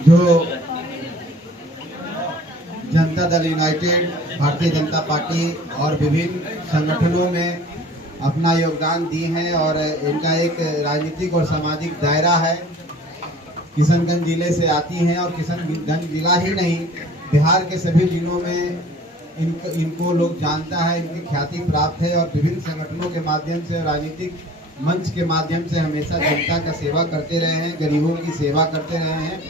जो Janata Dal United, Bharatiya Janata party और विभिन्न संगठनों में अपना योगदान दिए हैं और इनका एक राजनीतिक और सामाजिक दायरा है। किशनगंज जिले से आती हैं और किशनगंज जिला ही नहीं, बिहार के सभी जिलों में इनको लोग जानता है, इनकी ख्याति प्राप्त है और विभिन्न संगठनों के माध्यम से, राजनीतिक मंच के माध्यम से हमेशा जनता का सेवा करते रहे हैं, गरीबों की सेवा करते रहे हैं।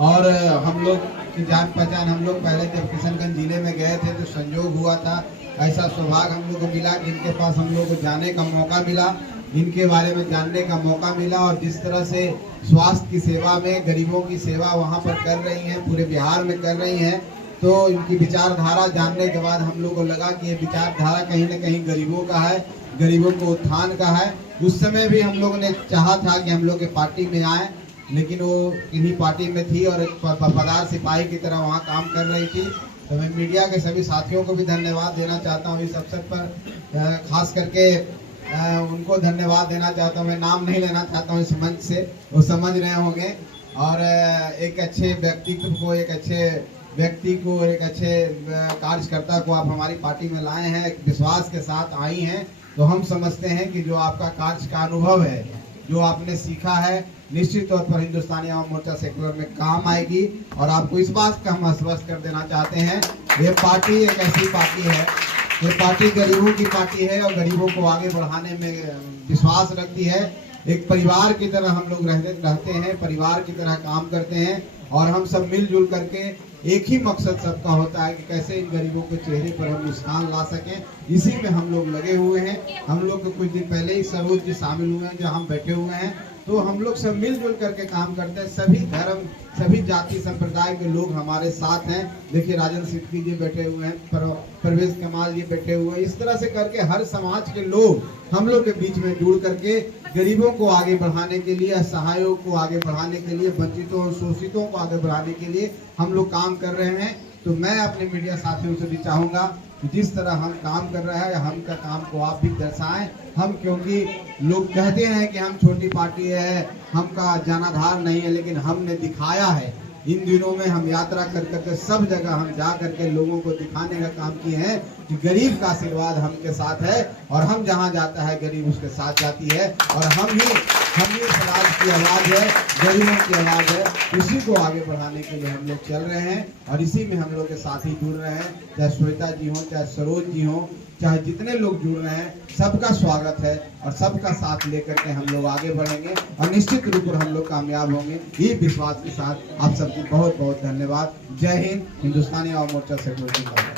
और हम लोग की जान पहचान, हम लोग पहले जब किशनगंज जिले में गए थे तो संयोग हुआ था, ऐसा सौभाग्य हम लोग को मिला कि इनके पास हम लोग को जाने का मौका मिला, इनके बारे में जानने का मौका मिला। और जिस तरह से स्वास्थ्य की सेवा में गरीबों की सेवा वहाँ पर कर रही हैं, पूरे बिहार में कर रही हैं, तो इनकी विचारधारा जानने के बाद हम लोग को लगा कि ये विचारधारा कहीं न कहीं गरीबों का है, गरीबों को उत्थान का है। उस समय भी हम लोगों ने चाहा था कि हम लोग के पार्टी में आए, लेकिन वो इन्हीं पार्टी में थी और पदार सिपाही की तरह वहाँ काम कर रही थी। तो मैं मीडिया के सभी साथियों को भी धन्यवाद देना चाहता हूँ इस अवसर पर, खास करके उनको धन्यवाद देना चाहता हूँ। मैं नाम नहीं लेना चाहता हूँ इस मंच से, वो समझ रहे होंगे। और एक अच्छे व्यक्तित्व को, एक अच्छे व्यक्ति को, एक अच्छे कार्यकर्ता को आप हमारी पार्टी में लाए हैं, एक विश्वास के साथ आई हैं। तो हम समझते हैं कि जो आपका कार्य का अनुभव है, जो आपने सीखा है, निश्चित तौर पर हिंदुस्तानी आवाम मोर्चा सेक्युलर में काम आएगी। और आपको इस बात का हम आश्वस्त कर देना चाहते हैं, ये पार्टी एक ऐसी पार्टी है, ये पार्टी गरीबों की पार्टी है और गरीबों को आगे बढ़ाने में विश्वास रखती है। एक परिवार की तरह हम लोग रहते हैं, परिवार की तरह काम करते हैं और हम सब मिलजुल करके एक ही मकसद सबका होता है कि कैसे इन गरीबों के चेहरे पर हम मुस्कान ला सकें। इसी में हम लोग लगे हुए हैं। हम लोग कुछ दिन पहले ही सरोज जी शामिल हुए हैं, जो हम बैठे हुए हैं। तो हम लोग सब मिलजुल करके काम करते हैं, सभी धर्म, सभी जाति संप्रदाय के लोग हमारे साथ हैं। देखिए राजन सिद्दीकी जी बैठे हुए हैं, परवेज कमाल जी बैठे हुए हैं। इस तरह से करके हर समाज के लोग हम लोग के बीच में जुड़ करके गरीबों को आगे बढ़ाने के लिए, असहायों को आगे बढ़ाने के लिए, वंचितों और शोषितों को आगे बढ़ाने के लिए हम लोग काम कर रहे हैं। तो मैं अपने मीडिया साथियों से भी चाहूँगा कि जिस तरह हम काम कर रहे हैं, हम का काम को आप भी दर्शाएं। हम, क्योंकि लोग कहते हैं कि हम छोटी पार्टी है, हम का जनाधार नहीं है, लेकिन हमने दिखाया है। इन दिनों में हम यात्रा कर करके सब जगह हम जा करके लोगों को दिखाने का काम किए हैं कि गरीब का आशीर्वाद हमके साथ है और हम जहां जाता है गरीब उसके साथ जाती है। और हम ही समाज की आवाज़ है, गरीबों की आवाज़ है, इसी को आगे बढ़ाने के लिए हम लोग चल रहे हैं और इसी में हम लोग के साथी जुड़ रहे हैं। चाहे श्वेता जी हों, चाहे सरोज जी हों, चाहे जितने लोग जुड़ रहे हैं, सबका स्वागत है और सबका साथ लेकर के हम लोग आगे बढ़ेंगे और निश्चित रूप से हम लोग कामयाब होंगे। ये विश्वास के साथ आप सबको बहुत बहुत धन्यवाद। जय हिंद। हिंदुस्तानी आवाम मोर्चा सेक्युलर।